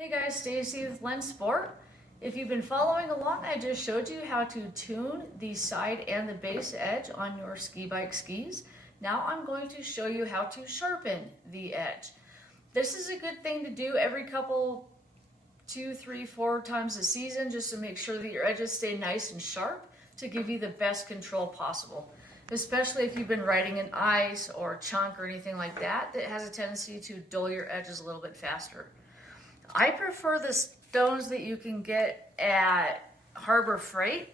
Hey guys, Stacy with Lenz Sport. If you've been following along, I just showed you how to tune the side and the base edge on your ski bike skis. Now I'm going to show you how to sharpen the edge. This is a good thing to do every couple, 2, 3, 4 times a season, just to make sure that your edges stay nice and sharp to give you the best control possible. Especially if you've been riding in ice or chunk or anything like that, that has a tendency to dull your edges a little bit faster. I prefer the stones that you can get at Harbor Freight.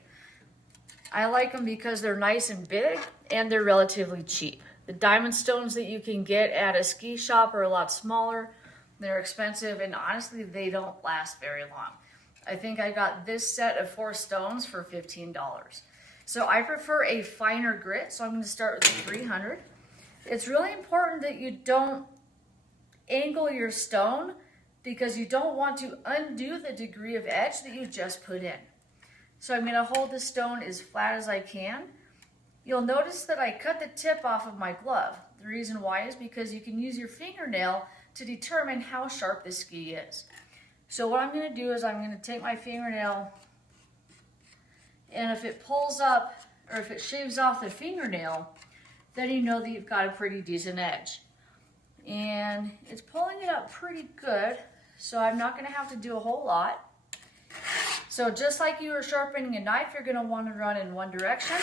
I like them because they're nice and big and they're relatively cheap. The diamond stones that you can get at a ski shop are a lot smaller. They're expensive and honestly they don't last very long. I think I got this set of 4 stones for $15. So I prefer a finer grit, so I'm going to start with the 300. It's really important that you don't angle your stone because you don't want to undo the degree of edge that you just put in. So I'm going to hold the stone as flat as I can. You'll notice that I cut the tip off of my glove. The reason why is because you can use your fingernail to determine how sharp the ski is. So what I'm going to do is I'm going to take my fingernail, and if it pulls up or if it shaves off the fingernail, then you know that you've got a pretty decent edge. And it's pulling it up pretty good, so I'm not going to have to do a whole lot. So just like you were sharpening a knife, you're going to want to run in one direction.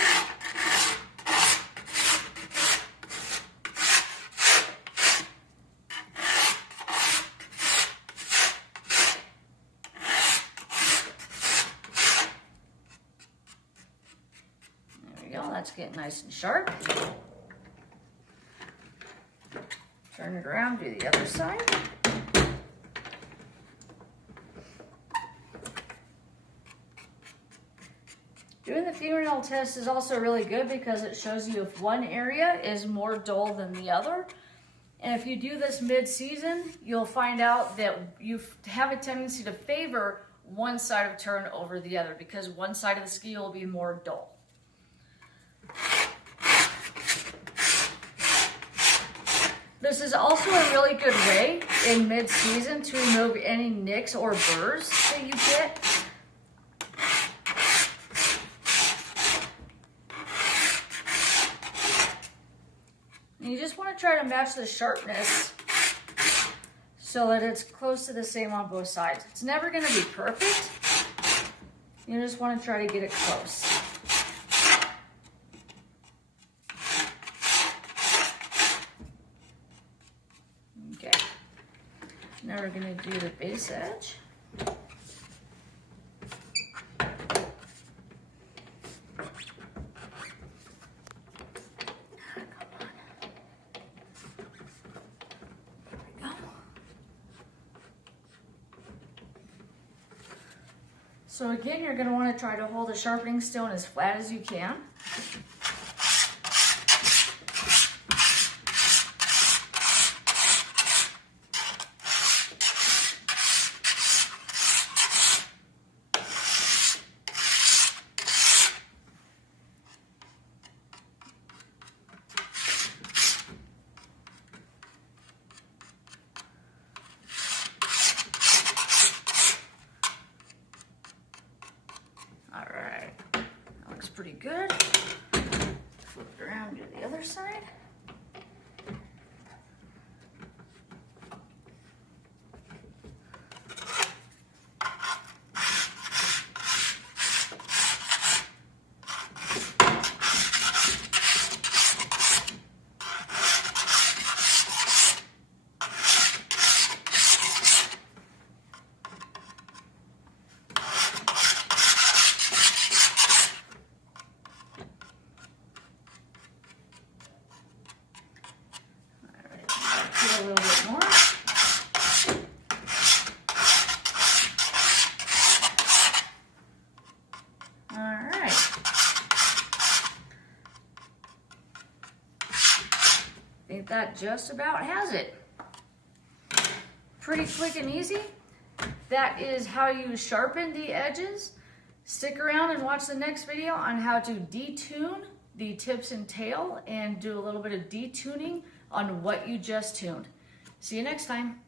There we go, that's getting nice and sharp. Turn it around, do the other side. Doing the fingernail test is also really good because it shows you if one area is more dull than the other. And if you do this mid-season, you'll find out that you have a tendency to favor one side of turn over the other because one side of the ski will be more dull. This is also a really good way in mid-season to remove any nicks or burrs that you get. You just want to try to match the sharpness so that it's close to the same on both sides. It's never going to be perfect. You just want to try to get it close. Okay. Now we're going to do the base edge. So again, you're going to want to try to hold the sharpening stone as flat as you can. Alright, that looks pretty good. Flip it around to the other side. A little bit more. All right. I think that just about has it. Pretty quick and easy. That is how you sharpen the edges. Stick around and watch the next video on how to detune the tips and tail and do a little bit of detuning on what you just tuned. See you next time.